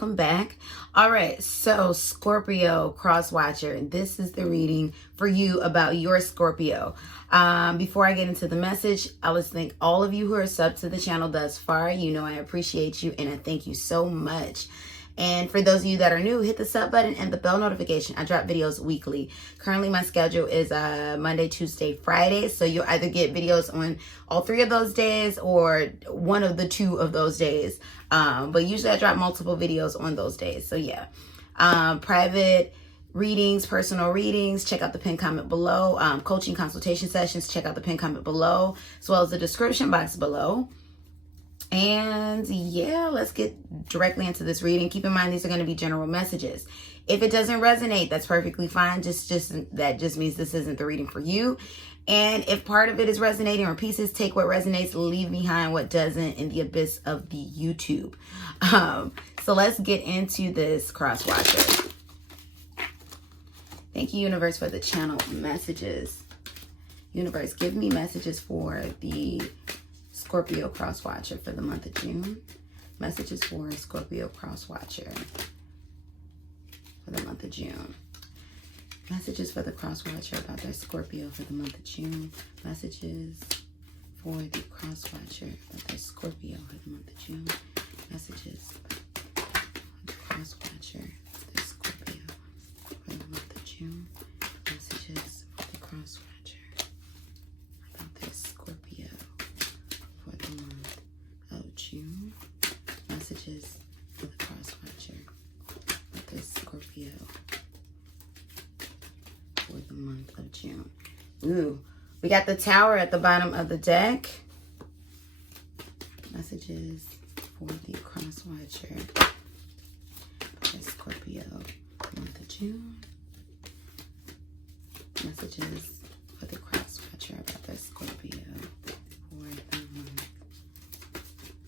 welcome back. All right, so Scorpio cross watcher, this is the reading for you about your Scorpio. Before I get into the message, I was thank all of you who are subbed to the channel thus far. You know I appreciate you and I thank you so much. And for those of you that are new, hit the sub button and the bell notification. I drop videos weekly. Currently, my schedule is Monday, Tuesday, Friday. So you'll either get videos on all 3 of those days or one of the 2 of those days. But usually I drop multiple videos on those days. So yeah, private readings, personal readings, check out the pinned comment below. Coaching consultation sessions, check out the pinned comment below, as well as the description box below. And yeah, let's get directly into this reading. Keep in mind, these are going to be general messages. If it doesn't resonate, that's perfectly fine. That just means this isn't the reading for you. And if part of it is resonating or pieces, take what resonates, leave behind what doesn't in the abyss of the YouTube. So let's get into this cross watcher. Thank you, universe, for the channel messages. Universe, give me messages for the Scorpio cross watcher for the month of June. Messages for Scorpio cross watcher for the month of June. Messages for the cross watcher about their Scorpio for the month of June. Messages for the cross watcher about their Scorpio for the month of June. Messages for the cross watcher for their Scorpio for the month of June. Messages for the cross watcher about their Scorpio for the month of June. Messages for the cross watcher about their Scorpio for the month of June. Ooh, we got the Tower at the bottom of the deck. Messages for the cross watcher for their Scorpio for the month of June. Messages for the cross watcher about their Scorpio for the month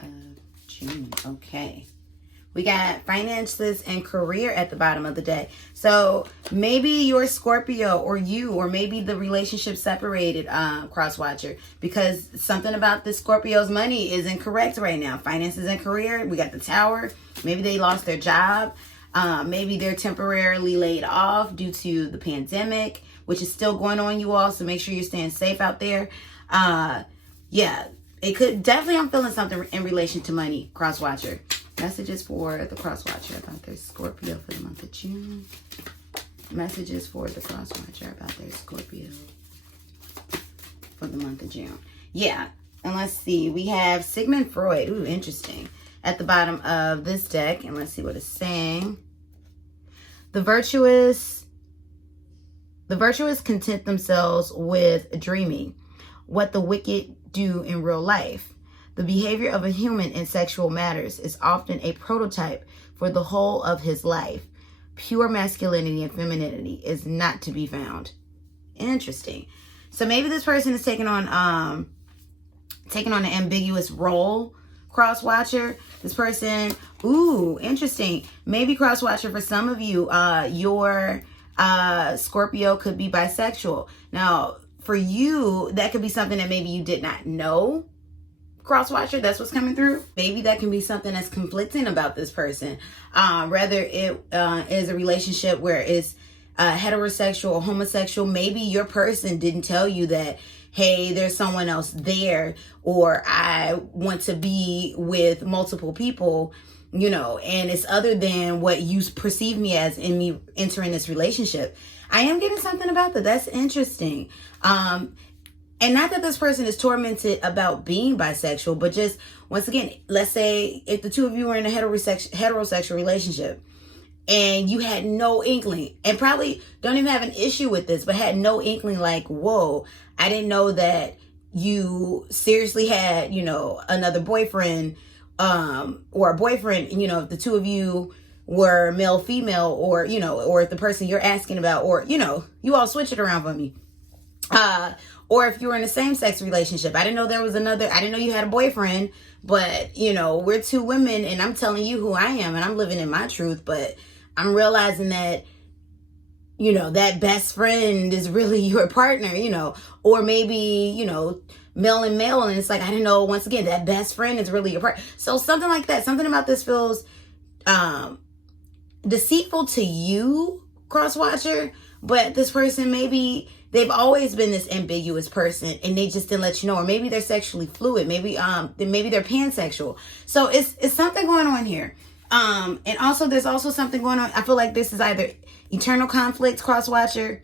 of June. Okay. We got finances and career at the bottom of the deck. So maybe you're Scorpio or maybe the relationship separated, cross watcher, because something about the Scorpio's money isn't correct right now. Finances and career. We got the Tower. Maybe they lost their job. Maybe they're temporarily laid off due to the pandemic, which is still going on, you all. So make sure you're staying safe out there. Yeah, it could definitely, I'm feeling something in relation to money, cross watcher. Messages for the cross watcher about their Scorpio for the month of June. Messages for the cross watcher about their Scorpio for the month of June. Yeah, and let's see. We have Sigmund Freud. Ooh, interesting. At the bottom of this deck, and let's see what it's saying. The virtuous content themselves with dreaming what the wicked do in real life. The behavior of a human in sexual matters is often a prototype for the whole of his life. Pure masculinity and femininity is not to be found. Interesting. So maybe this person is taking on an ambiguous role, cross watcher. This person, ooh, interesting. Maybe cross watcher for some of you, your Scorpio could be bisexual. Now, for you, that could be something that maybe you did not know. Cross watcher, that's what's coming through. Maybe that can be something that's conflicting about this person. Whether it is a relationship where it's heterosexual or homosexual. Maybe your person didn't tell you that, hey, there's someone else there, or I want to be with multiple people, you know, and it's other than what you perceive me as in me entering this relationship. I am getting something about that. That's interesting. And not that this person is tormented about being bisexual, but just, once again, let's say if the two of you were in a heterosexual relationship and you had no inkling, and probably don't even have an issue with this, but had no inkling like, whoa, I didn't know that you seriously had, you know, another boyfriend, or a boyfriend, you know, if the two of you were male, female, or, you know, or if the person you're asking about, or, you know, you all switch it around for me. Or if you were in a same-sex relationship. I didn't know I didn't know you had a boyfriend, but, you know, we're 2 women and I'm telling you who I am and I'm living in my truth, but I'm realizing that, you know, that best friend is really your partner, you know, or maybe, you know, male and male, and it's like, I didn't know, once again, that best friend is really your partner. So something like that, something about this feels deceitful to you, cross watcher, but this person, maybe they've always been this ambiguous person and they just didn't let you know, or maybe they're sexually fluid, maybe they're pansexual. So it's something going on here. And also there's also something going on. I feel like this is either eternal conflict, cross watcher.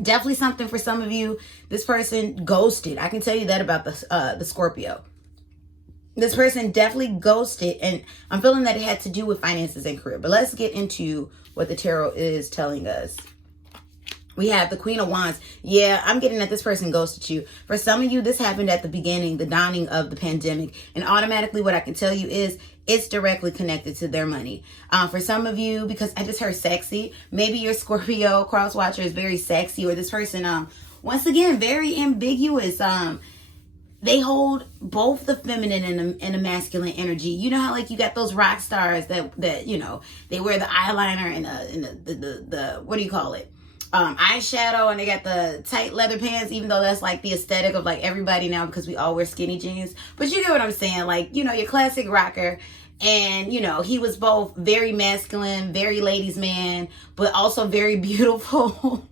Definitely something for some of you. This person ghosted. I can tell you that about the Scorpio. This person definitely ghosted, and I'm feeling that it had to do with finances and career. But let's get into what the tarot is telling us. We have the Queen of Wands. Yeah, I'm getting that this person ghosted you. For some of you, this happened at the beginning, the dawning of the pandemic. And automatically what I can tell you is it's directly connected to their money. For some of you, because I just heard sexy, maybe your Scorpio cross watcher is very sexy, or this person, once again, very ambiguous. They hold both the feminine and the masculine energy. You know how like you got those rock stars that you know, they wear the eyeliner and the what do you call it? Eyeshadow, and they got the tight leather pants, even though that's like the aesthetic of like everybody now because we all wear skinny jeans. But you get what I'm saying? Like, you know, your classic rocker. And, you know, he was both very masculine, very ladies' man, but also very beautiful,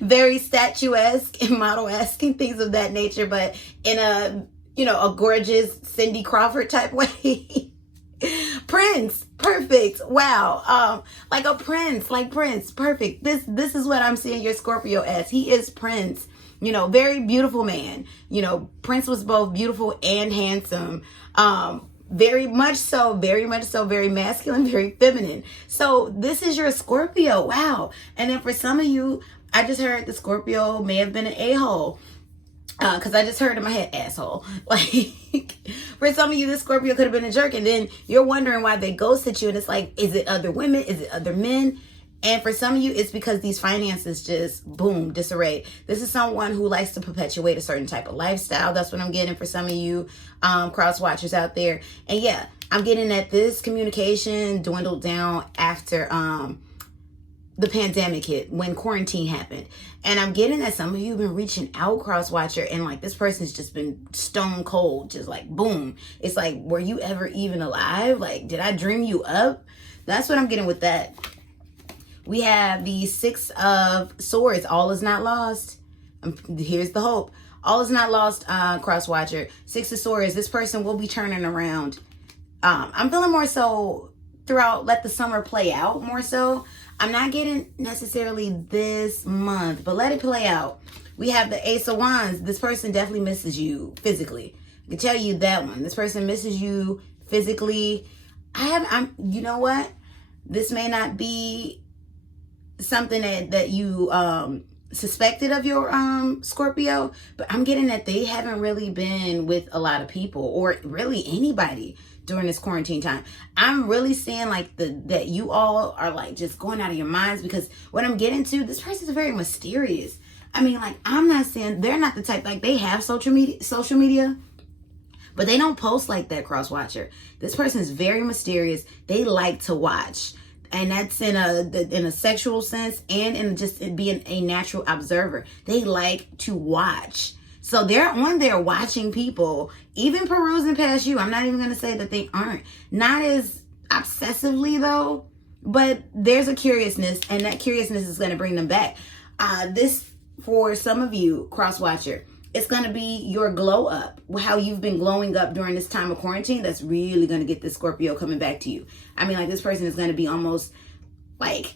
very statuesque and model-esque and things of that nature, but in a, you know, a gorgeous Cindy Crawford type way. Prince, perfect. Wow. Like a prince, like Prince, perfect. This is what I'm seeing your Scorpio as. He is Prince, you know, very beautiful man. You know, Prince was both beautiful and handsome. Very much so, very masculine, very feminine. So this is your Scorpio. Wow. And then for some of you, I just heard the Scorpio may have been an a-hole. Because I just heard in my head, asshole. Like, for some of you, this Scorpio could have been a jerk. And then you're wondering why they ghosted you. And it's like, is it other women? Is it other men? And for some of you, it's because these finances just, boom, disarray. This is someone who likes to perpetuate a certain type of lifestyle. That's what I'm getting for some of you cross watchers out there. And yeah, I'm getting that this communication dwindled down after the pandemic hit, when quarantine happened. And I'm getting that some of you have been reaching out, cross watcher, and like this person's just been stone cold, just like boom. It's like, were you ever even alive? Like, did I dream you up? That's what I'm getting with that. We have the Six of Swords. All is not lost. Here's the hope. All is not lost, cross watcher. Six of Swords. This person will be turning around. I'm feeling more so throughout, let the summer play out more so. I'm not getting necessarily this month, but let it play out. We have the Ace of Wands. This person definitely misses you physically. I can tell you that one. This person misses you physically. You know what? This may not be something that you suspected of your Scorpio, but I'm getting that they haven't really been with a lot of people, or really anybody, during this quarantine time. I'm really seeing like that you all are like just going out of your minds, because what I'm getting to, this person is very mysterious. I mean, like, I'm not saying they're not the type, like, they have social media, but they don't post like that, cross watcher. This person is very mysterious. They like to watch. And that's in a sexual sense, and in just being a natural observer. They like to watch. So they're on there watching people, even perusing past you. I'm not even going to say that they aren't. Not as obsessively, though, but there's a curiousness, and that curiousness is going to bring them back. This, for some of you, cross-watcher, it's going to be your glow up, how you've been glowing up during this time of quarantine. That's really going to get this Scorpio coming back to you. I mean, like, this person is going to be almost like,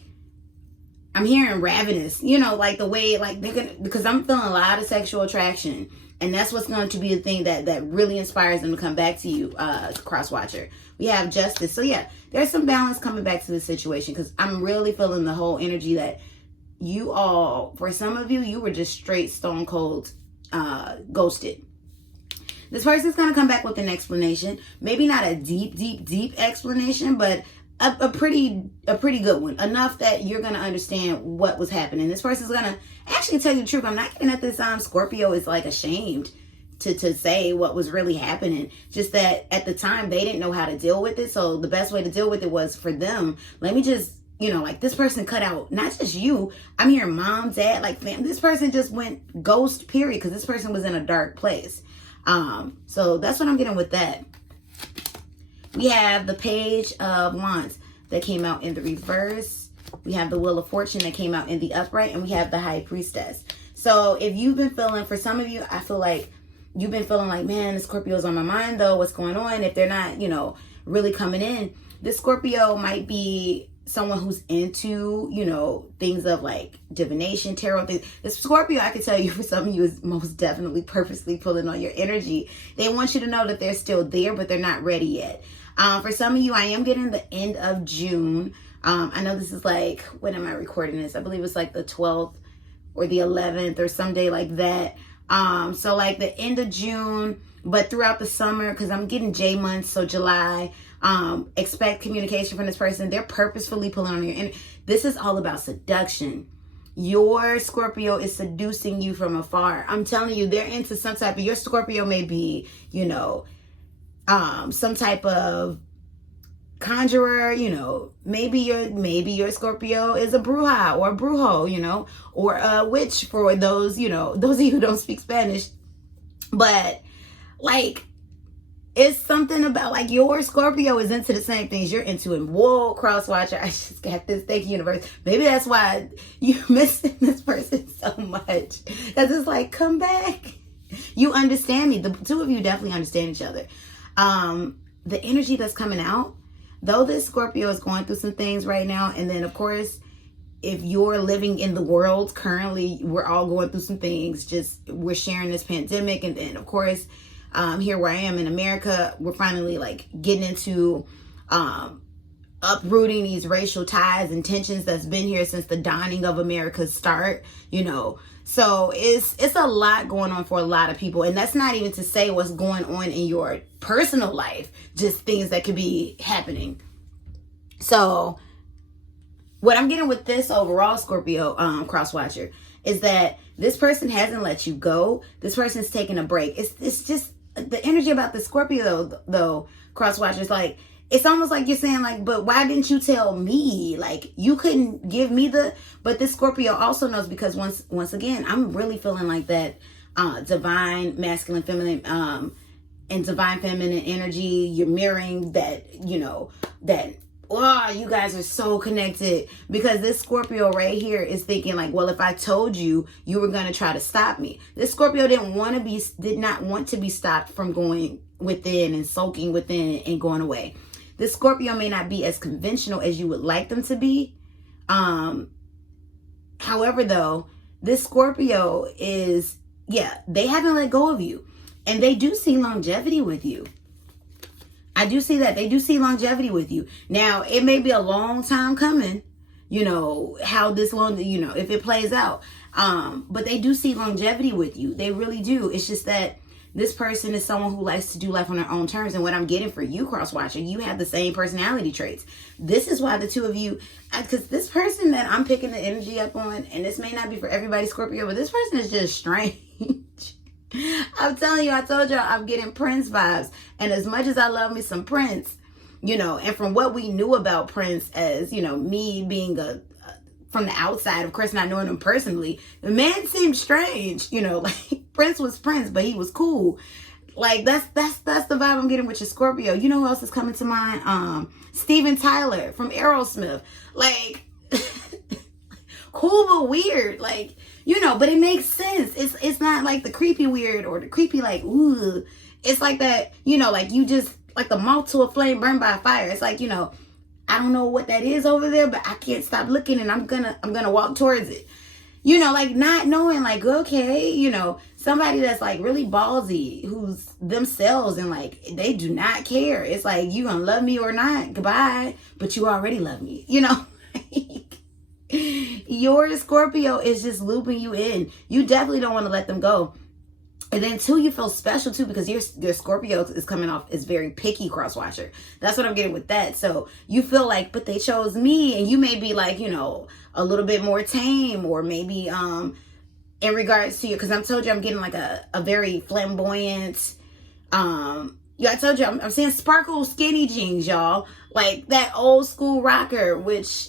I'm hearing ravenous, you know, like the way, like, they're gonna, because I'm feeling a lot of sexual attraction, and that's what's going to be the thing that really inspires them to come back to you, cross watcher. We have Justice. So yeah, there's some balance coming back to the situation, because I'm really feeling the whole energy that you all, for some of you, you were just straight stone cold ghosted. This person's going to come back with an explanation. Maybe not a deep explanation, but a pretty good one. Enough that you're going to understand what was happening. This person's going to actually tell you the truth. I'm not getting at this Scorpio is like ashamed to say what was really happening. Just that at the time they didn't know how to deal with it. So the best way to deal with it was for them, let me just, you know, like, this person cut out, not just you. I'm hearing mom, dad, like, fam. This person just went ghost, period, because this person was in a dark place. So that's what I'm getting with that. We have the Page of Wands that came out in the reverse. We have the Wheel of Fortune that came out in the upright. And we have the High Priestess. So if you've been feeling, for some of you, I feel like you've been feeling like, man, the Scorpio's on my mind though. What's going on? If they're not, you know, really coming in, this Scorpio might be someone who's into, you know, things of like divination, tarot things. This Scorpio, I can tell you, for some of you, is most definitely purposely pulling on your energy. They want you to know that they're still there, but they're not ready yet. For some of you, I am getting the end of June. I know this is like, when am I recording this? I believe it's like the 12th or the 11th or someday like that. So like the end of June, but throughout the summer, because I'm getting J months, so July, expect communication from this person. They're purposefully pulling on your energy. This is all about seduction. Your Scorpio is seducing you from afar. I'm telling you, they're into some type of, your Scorpio may be, you know, some type of conjurer, you know, maybe your Scorpio is a bruja or a brujo, you know, or a witch for those, you know, those of you who don't speak Spanish. But like, it's something about like your Scorpio is into the same things you're into. And whoa, cross watcher, I just got this. Thank you, universe. Maybe that's why you're missing this person so much. Because it's like, come back. You understand me. The two of you definitely understand each other. The energy that's coming out, though this Scorpio is going through some things right now, and then of course, if you're living in the world currently, we're all going through some things. Just we're sharing this pandemic, and then of course, here where I am in America, we're finally like getting into uprooting these racial ties and tensions that's been here since the dawning of America's start, you know. So it's a lot going on for a lot of people. And that's not even to say what's going on in your personal life, just things that could be happening. So what I'm getting with this overall Scorpio crosswatcher is that this person hasn't let you go. This person's taking a break. It's just the energy about the Scorpio though crosswatcher is like, it's almost like you're saying like, but why didn't you tell me? Like, you couldn't give me but this Scorpio also knows, because once again, I'm really feeling like that divine masculine, feminine, and divine feminine energy. You're mirroring that, you know, that, oh, you guys are so connected, because this Scorpio right here is thinking like, well, if I told you, you were going to try to stop me. This Scorpio did not want to be stopped from going within and soaking within and going away. This Scorpio may not be as conventional as you would like them to be. However, though, this Scorpio is, yeah, they haven't let go of you. And they do see longevity with you. I do see that. They do see longevity with you. Now, it may be a long time coming, you know, how this long, you know, if it plays out. But they do see longevity with you. They really do. It's just that this person is someone who likes to do life on their own terms. And what I'm getting for you, crosswatcher, you have the same personality traits. This is why the two of you, because this person that I'm picking the energy up on, and this may not be for everybody, Scorpio, but this person is just strange. I'm telling you, I told y'all I'm getting Prince vibes. And as much as I love me some Prince, you know, and from what we knew about Prince, as, you know, me being from the outside, of course, not knowing him personally, the man seemed strange, you know, like Prince was Prince, but he was cool. Like that's the vibe I'm getting with your Scorpio. You know who else is coming to mind? Steven Tyler from Aerosmith. Like cool but weird. Like, you know, but it makes sense. It's not like the creepy weird or the creepy like ooh. It's like that, you know, like you just like the moth to a flame burned by a fire. It's like, you know, I don't know what that is over there, but I can't stop looking, and I'm gonna walk towards it. You know, like not knowing, like, okay, you know, somebody that's like really ballsy, who's themselves, and like they do not care. It's like, you gonna love me or not, goodbye, but you already love me, you know. Your Scorpio is just looping you in. You definitely don't want to let them go. And then too, you feel special too, because your Scorpio is coming off as very picky crosswatcher. That's what I'm getting with that. So you feel like, but they chose me, and you may be like, you know, a little bit more tame, or maybe in regards to you, because I told you I'm getting like a very flamboyant. Yeah, I told you I'm seeing sparkle skinny jeans, y'all, like that old school rocker, which,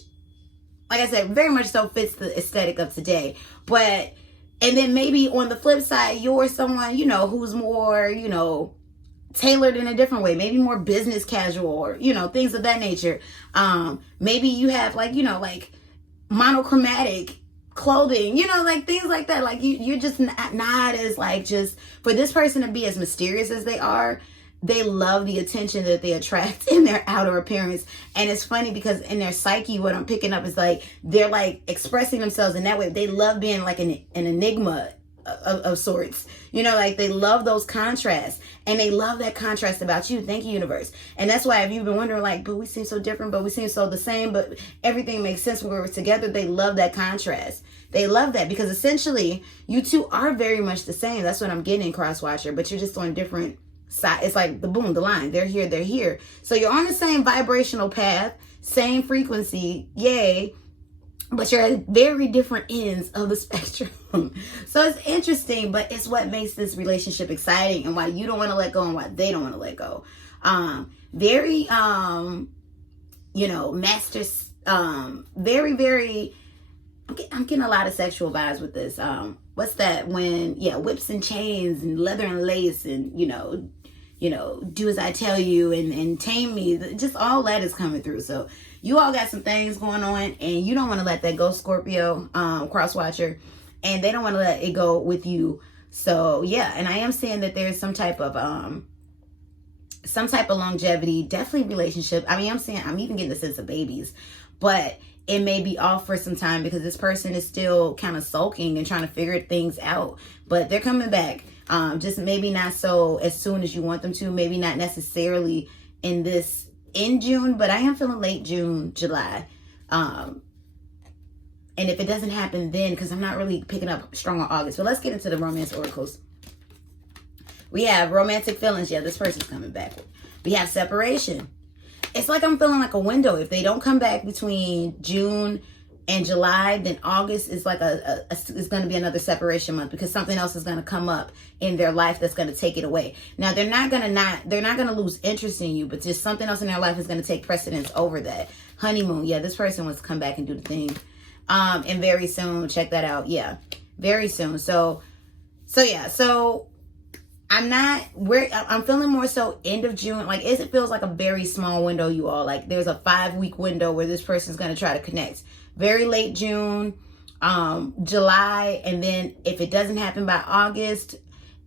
like I said, very much so fits the aesthetic of today, but. And then maybe on the flip side, you're someone, you know, who's more, you know, tailored in a different way, maybe more business casual, or, you know, things of that nature. Maybe you have like, you know, like monochromatic clothing, you know, like things like that. Like you're just not as like, just for this person to be as mysterious as they are. They love the attention that they attract in their outer appearance. And it's funny because in their psyche, what I'm picking up is like, they're like expressing themselves in that way. They love being like an enigma of sorts, you know, like they love those contrasts, and they love that contrast about you. Thank you, universe. And that's why if you've been wondering like, but we seem so different, but we seem so the same, but everything makes sense when we're together. They love that contrast. They love that because essentially you two are very much the same. That's what I'm getting in Crosswatcher, but you're just on different side. It's like the line. They're here, they're here. So you're on the same vibrational path, same frequency, yay, but you're at very different ends of the spectrum. So it's interesting, but it's what makes this relationship exciting, and why you don't want to let go, and why they don't want to let go. Very you know, masters, very, very, I'm getting a lot of sexual vibes with this. What's that when, yeah, whips and chains and leather and lace, and, you know, do as I tell you, and tame me. Just all that is coming through. So you all got some things going on, and you don't want to let that go, Scorpio, Crosswatcher, and they don't want to let it go with you. So yeah, and I am saying that there's some type of longevity, definitely relationship. I mean, I'm even getting the sense of babies, but it may be off for some time because this person is still kind of sulking and trying to figure things out, but they're coming back. Just maybe not so as soon as you want them to, maybe not necessarily in June, but I am feeling late June, July. And if it doesn't happen then, because I'm not really picking up strong on August, but let's get into the romance oracles. We have romantic feelings. Yeah, this person's coming back. We have separation. It's like I'm feeling like a window. If they don't come back between June and July, then August is like it's going to be another separation month, because something else is going to come up in their life that's going to take it away. Now they're not going to lose interest in you, but just something else in their life is going to take precedence over that. Honeymoon. Yeah, this person wants to come back and do the thing. And very soon, check that out. Yeah, very soon. So yeah, so I'm feeling more so end of June. Like it feels like a very small window, you all. Like there's a 5-week window where this person's going to try to connect. Very late June, July, and then if it doesn't happen by August,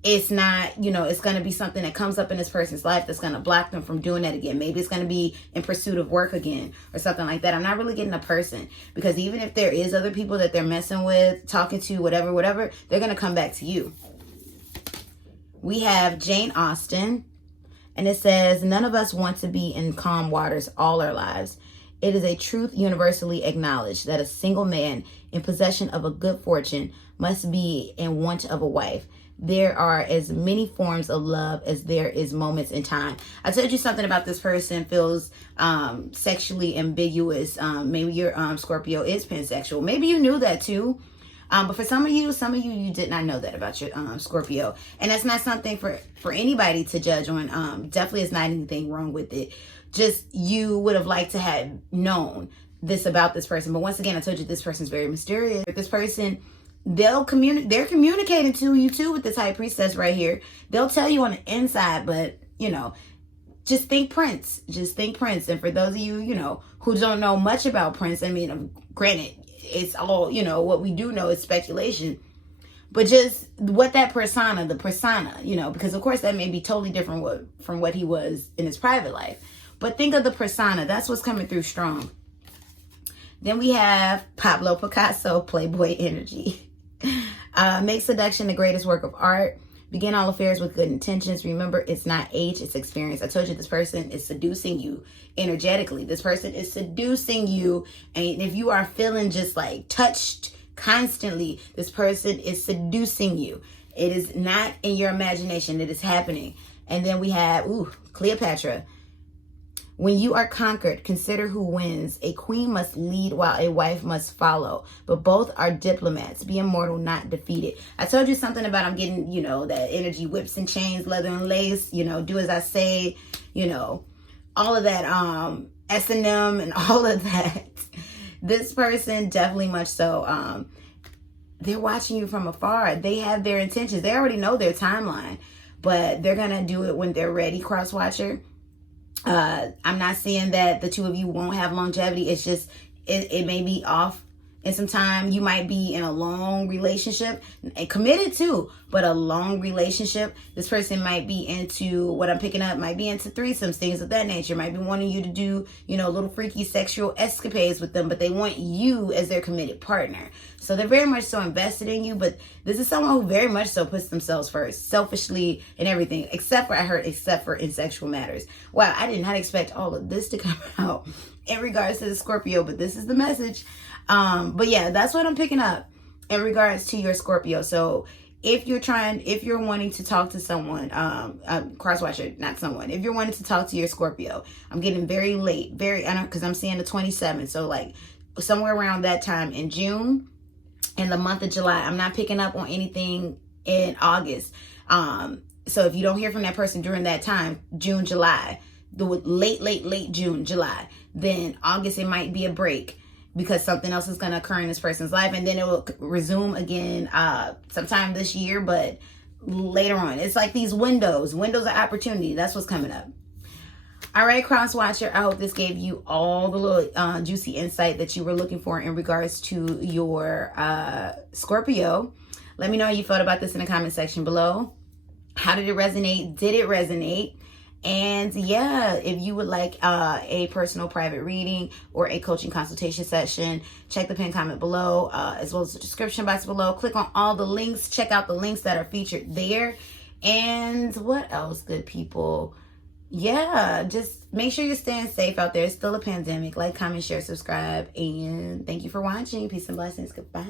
it's not, you know, it's going to be something that comes up in this person's life that's going to block them from doing that again. Maybe it's going to be in pursuit of work again or something like that. I'm not really getting a person, because even if there is other people that they're messing with, talking to, whatever, they're going to come back to you. We have Jane Austen, and it says, none of us want to be in calm waters all our lives. It is a truth universally acknowledged that a single man in possession of a good fortune must be in want of a wife. There are as many forms of love as there is moments in time. I told you something about this person feels sexually ambiguous. Maybe your Scorpio is pansexual. Maybe you knew that too. But for some of you, you did not know that about your Scorpio. And that's not something for anybody to judge on. Definitely is not anything wrong with it. Just you would have liked to have known this about this person. But once again, I told you this person's very mysterious. This person, they're communicating to you too with this high priestess right here. They'll tell you on the inside, but you know, just think Prince. Just think Prince. And for those of you, you know, who don't know much about Prince, I mean, granted, it's all, you know, what we do know is speculation. But just what that persona, you know, because of course that may be totally different from what he was in his private life. But think of the persona. That's what's coming through strong. Then we have Pablo Picasso, Playboy energy. Make seduction the greatest work of art. Begin all affairs with good intentions. Remember, it's not age, it's experience. I told you this person is seducing you energetically. This person is seducing you. And if you are feeling just like touched constantly, this person is seducing you. It is not in your imagination. It is happening. And then we have, Cleopatra. When you are conquered, consider who wins. A queen must lead while a wife must follow. But both are diplomats. Be immortal, not defeated. I told you something about I'm getting, you know, that energy, whips and chains, leather and lace, you know, do as I say, you know, all of that S&M and all of that. This person definitely much so. They're watching you from afar. They have their intentions. They already know their timeline. but they're going to do it when they're ready, cross watcher. I'm not saying that the two of you won't have longevity. It's just, it may be off in some time. You might be in a long relationship, committed too, but a long relationship. This person might be into, what I'm picking up, might be into threesomes, things of that nature. Might be wanting you to do, little freaky sexual escapades with them, but they want you as their committed partner. So they're very much so invested in you, but this is someone who very much so puts themselves first, selfishly and everything, except for in sexual matters. Wow, I did not expect all of this to come out in regards to the Scorpio, but this is the message. But yeah, that's what I'm picking up in regards to your Scorpio. So if you're wanting to talk to someone, crosswatcher, not someone, if you're wanting to talk to your Scorpio, I'm getting very late, because I'm seeing the 27th. So like somewhere around that time in June and the month of July. I'm not picking up on anything in August. So if you don't hear from that person during that time, June, July, the late June, July, then August, it might be a break, because something else is going to occur in this person's life, and then it will resume again sometime this year, but later on. It's like these windows of opportunity. That's what's coming up. All right, cross watcher, I hope this gave you all the little juicy insight that you were looking for in regards to your Scorpio. Let me know how you felt about this in the comment section below. How did it resonate? Did it resonate? And yeah, if you would like a personal private reading or a coaching consultation session, check the pinned comment below, as well as the description box below. Click on all the links. Check out the links that are featured there. And what else, good people? Yeah, just make sure you're staying safe out there. It's still a pandemic. Like, comment, share, subscribe. And thank you for watching. Peace and blessings. Goodbye.